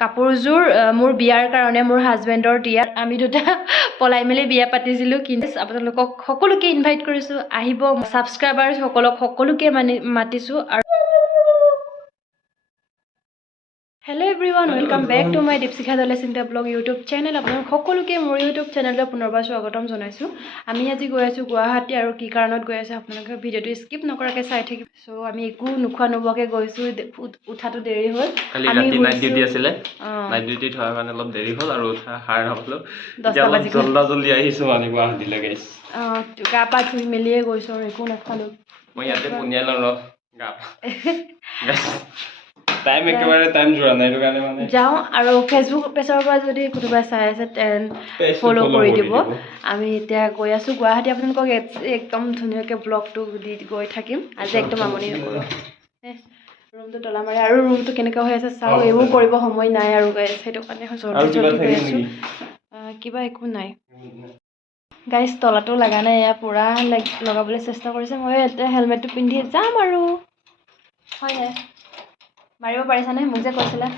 কাপোৰযোৰ মোৰ বিয়াৰ কাৰণে মোৰ হাজবেণ্ডৰ দিয়াত আমি দুটা পলাই মেলি বিয়া পাতিছিলোঁ কিন্তু আপোনালোকক সকলোকে ইনভাইট কৰিছোঁ আহিব ছাবস্ক্ৰাইবাৰ্ছ সকলোকে মাতিছোঁ আৰু hello' everyone welcome back to my Dipshikha দলে চিন্তা ব্লগ ইউটিউব চেনেল আপোনালোক সকলোকে মোৰ ইউটিউব চেনেললৈ পুনৰবাৰ স্বাগতম জনাইছোঁ আমি আজি গৈ আছোঁ গুৱাহাটী আৰু কি কাৰণত গৈ আছে আপোনালোকে ভিডিঅ'টো স্কিপ নকৰাকৈ চাই থাকিব চ' আমি একো নোখোৱা নোবোৱাকৈ গৈছোঁ উঠাটো দেৰি হ'ল কালি ৰাতি নাইট ডিউটি আছিলে নাইট ডিউটি থোৱাৰ কাৰণে অলপ দেৰি হ'ল আৰু উঠা সাৰ নাপালোঁ 10টা বাজি জল্দি আহিছোঁ মানে গুৱাহাটীলৈ গাইছ গা পা ধুই মেলিয়ে গৈছোঁ আৰু একো নাখালোঁ মই ইয়াতে পনিয়াল আৰু গা টাইম একেবাৰে টাইম যোৱা নাই এইটো কাৰণে মানে যাওঁ আৰু ফেচবুক পেজৰ পৰা যদি কোনোবাই চাই আছে ফ'ল' কৰি দিব আমি এতিয়া গৈ আছোঁ গুৱাহাটী আপোনালোকক একদম ধুনীয়াকৈ ব্লগটো দি গৈ থাকিম আজি একদম আমনি নকৰোঁ ৰুমটো তলা মাৰে আৰু ৰুমটো কেনেকুৱা হৈ আছে চাওঁ এইবোৰ কৰিব সময় নাই আৰু গাইছ সেইটো কাৰণে জল্দি গৈ আছোঁ কিবা একো নাই গাইছ তলাটো লগা নাই এয়া পূৰা লগাবলৈ চেষ্টা কৰিছে মই এতিয়া হেলমেটটো পিন্ধি যাম আৰু হয় মাৰিব পাৰিছানে মোক যে কৈছিলা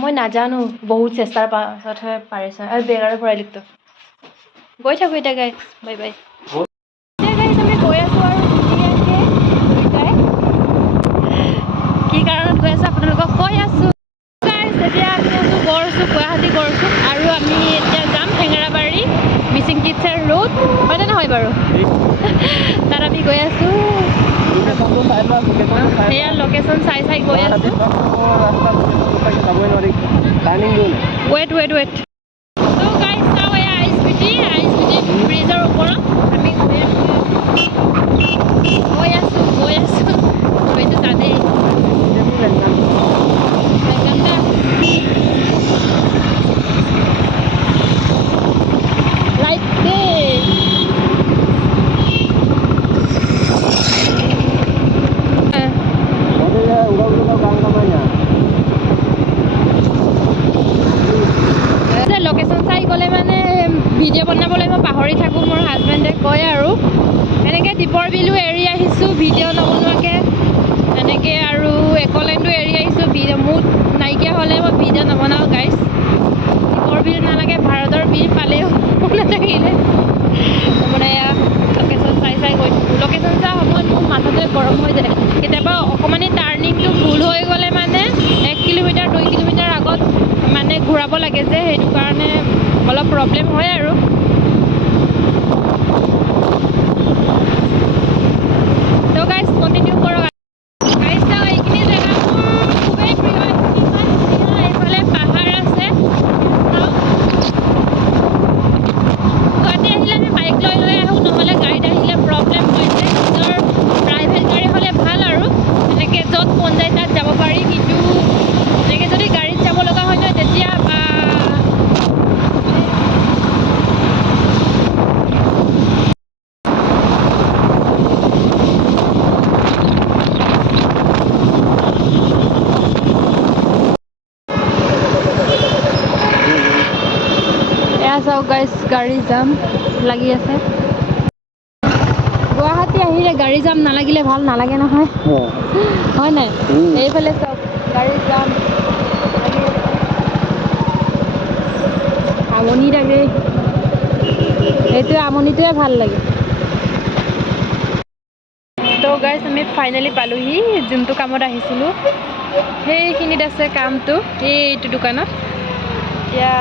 মই নাজানো বহুত চেষ্টাৰ পাছতহে পাৰিছা আৰু বেগাৰে পৰাই লিখটো গৈ থাকোঁ এতিয়া গাইছ বাই বাই এতিয়া গাইছ আমি গৈ আছোঁ আৰু ধুনীয়াকৈ দুইটাই কি কাৰণত গৈ আছোঁ আপোনালোকক কৈ আছোঁ গাইছ এতিয়া আমি আছোঁ গড়চুক গুৱাহাটী গড়চুক আৰু আমি এতিয়া যাম হেঙেৰাবাৰী মিচিং টিচাৰ ৰোড হয়নে নহয় বাৰু তাত আমি গৈ আছোঁ সেয়া লোকেশ্যন চাই গৈ আছোঁ ৱেইট চ' গাইছ চাওঁ এয়া আই এছ বি টি ব্ৰিজৰ ওপৰত আমি গৈ আছোঁ এইটো জানেই লাইট লোকেশ্যন চাই গ'লে মানে ভিডিঅ' বনাবলৈ মই পাহৰি থাকোঁ মোৰ হাজবেণ্ডে কয় আৰু এনেকৈ দীপৰ বিলো এৰি আহিছোঁ ভিডিঅ' নবনোৱাকৈ এনেকৈ আৰু একলেণ্ডো এৰি আহিছোঁ মুড নাইকিয়া হ'লে মই ভিডিঅ' নবনাওঁ গাইছ দীপৰ বিল নালাগে ভাৰতৰ বিল পালেও নাথাকিলে মানে লোকেশ্যন চাই গৈ থাকোঁ লোকেশ্যন চোৱা সময়ত মোৰ মাথাটোৱে গৰম হৈ যায় কেতিয়াবা অকণমানি টাৰ্ণিংটো ভুল হৈ গ'লে মানে 1 কিলোমিটাৰ 2 কিলোমিটাৰ আগত মানে ঘূৰাব লাগে যে সেইটো কাৰণে অলপ প্ৰব্লেম হয় আৰু তো গাইছ কণ্টিনিউ কৰক গাইছ চাওঁ এইখিনি জেগা মোৰ খুবেই প্ৰিয় ইমান ধুনীয়া এইফালে পাহাৰ আছে গুৱাহাটী আহিলে আমি বাইক লৈ আহোঁ নহ'লে গাড়ীত আহিলে প্ৰব্লেম হৈ যায় নিজৰ প্ৰাইভেট গাড়ী হ'লে ভাল আৰু এনেকৈ য'ত মন যায় তাত যাব পাৰি কিন্তু এনেকৈ যদি গাড়ীত যাব লগা হয় নহয় তেতিয়া চাওক গাইছ গাড়ী জাম লাগি আছে গুৱাহাটী আহিলে গাড়ী জাম নালাগিলে ভাল নালাগে নহয় হয় নাই এইফালে চাওক গাড়ী জাম আমনি লাগে এইটোৱে আমনিটোৱে ভাল লাগে তো গাইছ আমি ফাইনেলি পালোহি যোনটো কামত আহিছিলোঁ সেইখিনিত আছে কামটো এইটো দোকানত এতিয়া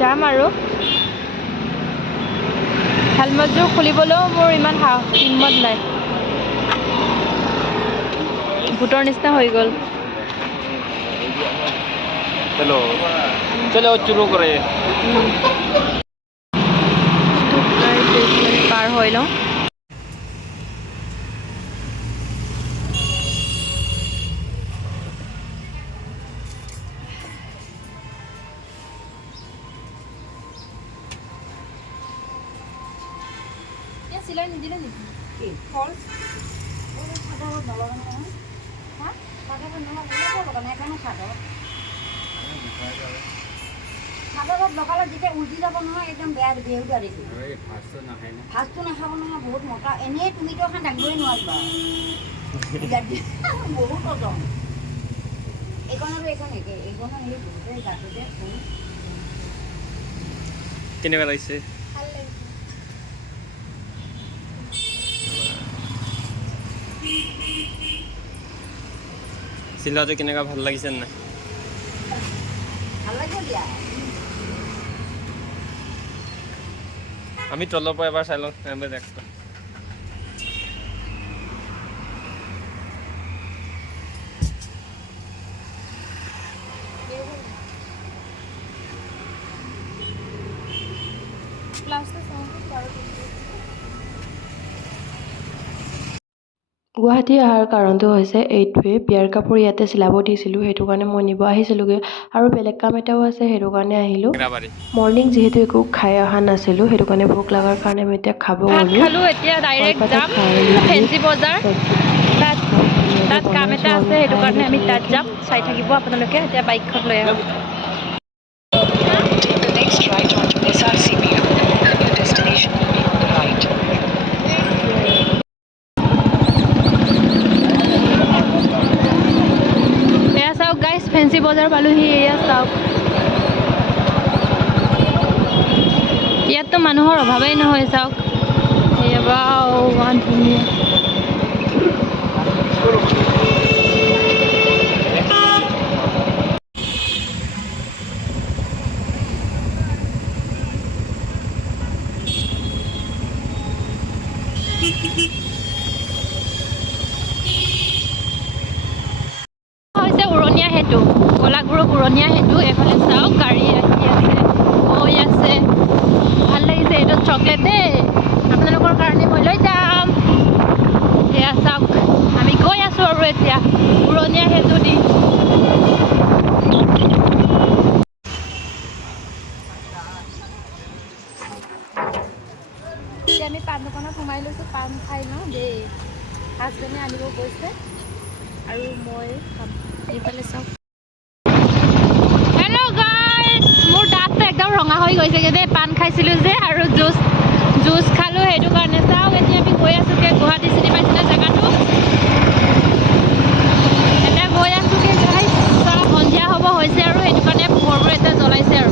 যাম আৰু হেলমেটযোৰ খুলিবলৈও মোৰ ইমান হিম্মত নাই ভূতৰ নিচিনা হৈ গ'ল পাৰ হৈ লওঁ চিলাই নিদিলে নেকি ফলছ চাদৰত লগালে যেতিয়া উলটি যাব নহয় একদম বেয়া বেহুদা দেখি ফাৰ্ষ্টটো নাখাব নহয় বহুত মতা এনেই তুমিতো এখন দাঙিবই নোৱাৰিবা বহুত ওজন এইখন আৰু এইখন একে এইখন হেৰি বহুতে গাঁততে কেনেকুৱা লাগিছে ভাল লাগিছে চিলোৱাটো কেনেকুৱা ভাল লাগিছে নাই ভাল লাগে দিয়া আমি তলৰ পৰা এবাৰ চাই লওঁ এবাৰ নেক্সট গুৱাহাটী অহাৰ কাৰণটো হৈছে এইটোৱে বিয়াৰ কাপোৰ ইয়াতে চিলাব দিছিলোঁ সেইটো কাৰণে মই নিব আহিছিলোঁগৈ আৰু বেলেগ কাম এটাও আছে সেইটো কাৰণে আহিলোঁ কেনেকুৱা মৰ্ণিং যিহেতু একো খাই অহা নাছিলোঁ সেইটো কাৰণে ভোক লগাৰ কাৰণে মই এতিয়া খাব ভাত গ'লোঁ খালোঁ এতিয়া ডাইৰেক্ট কলপাতত যাম খাই মেলি ফেঞ্চি বজাৰ তাত তাত কাম এটা আছে সেইটো কাৰণে আমি তাত যাম চাই থাকিব আপোনালোকে এতিয়া বাইকখন লৈ আহোঁ Take the next right onto SRCB Road. Your destination will be on the right. এয়া চাওক গাইজ ফেঞ্চি বজাৰ পালোহি এয়া চাওক ইয়াততো মানুহৰ অভাৱেই নহয় চাওক এয়া বাও ইমান ধুনীয়া হৈছে উৰণীয়া সেতু গোলাঘাট উৰণীয়া সেতু এইফালে চাওক গাড়ী আহি আছে গৈ আছে ভাল লাগিছে এইটো চকলেট দেই আপোনালোকৰ কাৰণে মই লৈ যাম এয়া চাওক আমি গৈ আছোঁ আৰু এতিয়া উৰণীয়া সেতু দি এতিয়া আমি পাণ দোকানত সোমাই লৈছোঁ পাণ খাই লওঁ দেই হাজবেণ্ডে আনিব গৈছে আৰু মই খাম এইফালে চাওক হেল্ল' গাইজ মোৰ দাঁতটো একদম ৰঙা হৈ গৈছেগৈ দেই পাণ খাইছিলোঁ যে আৰু জুচ খালোঁ সেইটো কাৰণে চাওক এতিয়া আমি গৈ আছোঁগৈ গুৱাহাটী চিনি পাইছিলে জেগাটো এতিয়া গৈ আছোঁগৈ গাইজ চাওক সন্ধিয়া হ'ব হৈছে আৰু সেইটো কাৰণে পোহৰবোৰ এতিয়া জ্বলাইছে আৰু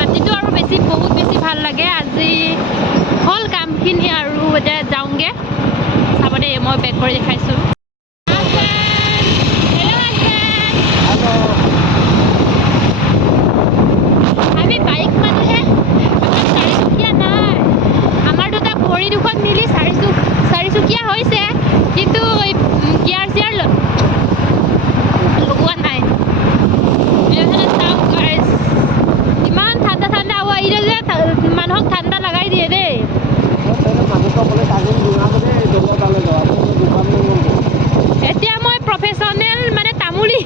ৰাতিটো আৰু বহুত বেছি ভাল লাগে আজি হ'ল কামখিনি আৰু এতিয়া যাওঁগৈ চাব দেই মই বেক কৰি দেখাইছোঁ আমি বাইক মানুহে আমাৰ চাৰিচকীয়া নাই আমাৰ দুটা ভৰি দুখন মিলি চাৰিচকীয়া হৈছে কিন্তু গিয়াৰ চিয়াৰ লগোৱা নাই এইফালে চাওক গাইজ ইমান ঠাণ্ডা ঠাণ্ডা হাৱা আহিলে যে মানুহক ঠাণ্ডা লগাই দিয়ে দেই এতিয়া মই প্ৰফেচনেল মানে তামুলী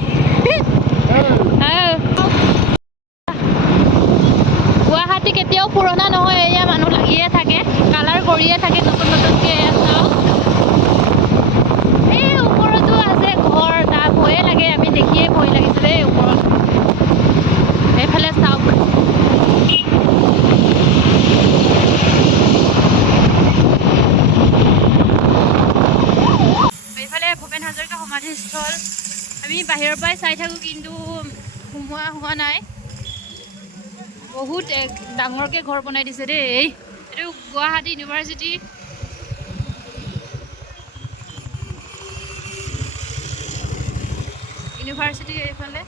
গুৱাহাটী কেতিয়াও পুৰণা নহয় এয়া মানুহ লাগিয়ে থাকে কালাৰ কৰিয়ে থাকে নতুন নতুনকৈ চাওক এই ওপৰতো আছে ঘৰ তাৰ ভয়ে লাগে আমি দেখিয়ে ভয় লাগিছে দেই ওপৰত এইফালে চাওক এইফালে ভূপেন হাজৰিকা সমাধিস্থল আমি বাহিৰৰ পৰাই চাই থাকোঁ কিন্তু সোমোৱা হোৱা নাই বহুত ডাঙৰকৈ ঘৰ বনাই দিছে দেই এইটো গুৱাহাটী ইউনিভাৰ্চিটি এইফালে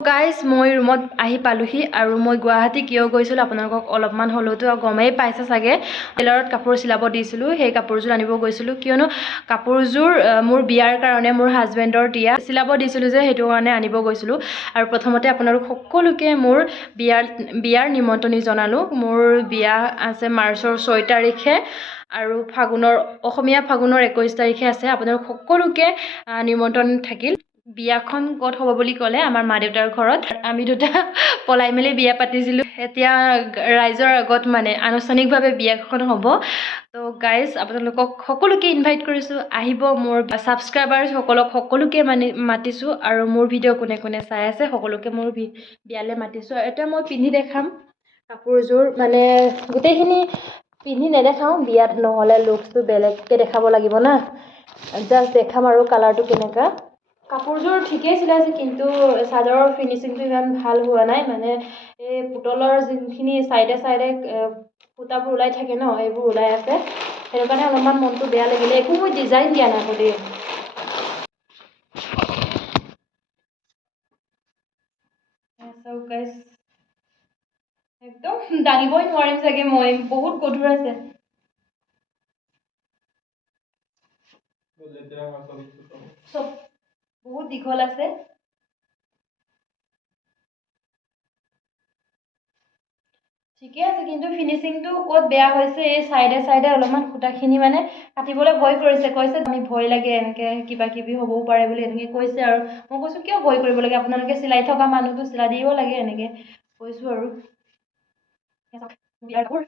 গাইজ মই ৰুমত আহি পালোহি আৰু মই গুৱাহাটী কিয় গৈছিলোঁ আপোনালোকক অলপমান হ'লেওতো গমেই পাইছে চাগে টেইলাৰত কাপোৰ চিলাব দিছিলোঁ সেই কাপোৰযোৰ আনিব গৈছিলোঁ কিয়নো কাপোৰযোৰ মোৰ বিয়াৰ কাৰণে মোৰ হাজবেণ্ডৰ দিয়া চিলাব দিছিলোঁ যে সেইটো কাৰণে আনিব গৈছিলোঁ আৰু প্ৰথমতে আপোনালোক সকলোকে মোৰ বিয়াৰ নিমন্ত্ৰণি জনালোঁ মোৰ বিয়া আছে মাৰ্চৰ 6 তাৰিখে আৰু অসমীয়া ফাগুনৰ 21 তাৰিখে আছে আপোনালোক সকলোকে নিমন্ত্ৰণ থাকিল বিয়াখন ক'ত হ'ব বুলি ক'লে আমাৰ মা দেউতাৰ ঘৰত আমি দুটা পলাই মেলি বিয়া পাতিছিলোঁ এতিয়া ৰাইজৰ আগত মানে আনুষ্ঠানিকভাৱে বিয়াখন হ'ব তো গাইজ আপোনালোকক সকলোকে ইনভাইট কৰিছোঁ আহিব মোৰ ছাবস্ক্ৰাইবাৰসকলক সকলোকে মাতিছোঁ আৰু মোৰ ভিডিঅ' কোনে কোনে চাই আছে সকলোকে মোৰ বিয়ালৈ মাতিছোঁ এতিয়া মই পিন্ধি দেখাম কাপোৰযোৰ মানে গোটেইখিনি পিন্ধি নেদেখাওঁ বিয়াত, নহ'লে লুকছটো বেলেগকৈ দেখাব লাগিব না। জাষ্ট দেখাম আৰু কালাৰটো কেনেকুৱা। কাপোৰযোৰ ঠিকেই চিলাইছে, কিন্তু চাদৰৰ ফিনিচিংটো ইমান ভাল হোৱা নাই। মানে এই পুতলৰ যোনখিনি চাইডে চাইডে সূতাবোৰ ওলাই থাকে ন, এইবোৰ ওলাই আছে। সেইটো কাৰণে অলপমান মনটো বেয়া লাগিলে। একো মই ডিজাইন দিয়া নাই দেই। একদম দাঙিবই নোৱাৰিম চাগে মই, বহুত গধুৰ আছে। চব বহুত দীঘল আছে। ঠিকে আছে, কিন্তু ফিনিচিংটো ক'ত বেয়া হৈছে, এই চাইডে চাইডে অলপমান সূতাখিনি মানে কাটিবলৈ ভয় কৰিছে। কৈছে আমি ভয় লাগে, এনেকৈ কিবা কিবি হ'বও পাৰে বুলি এনেকৈ কৈছে। আৰু মই কৈছোঁ কিয় ভয় কৰিব লাগে, আপোনালোকে চিলাই থকা মানুহটো চিলাই দিব লাগে, এনেকৈ কৈছোঁ আৰু। বিয়াৰ কাপোৰ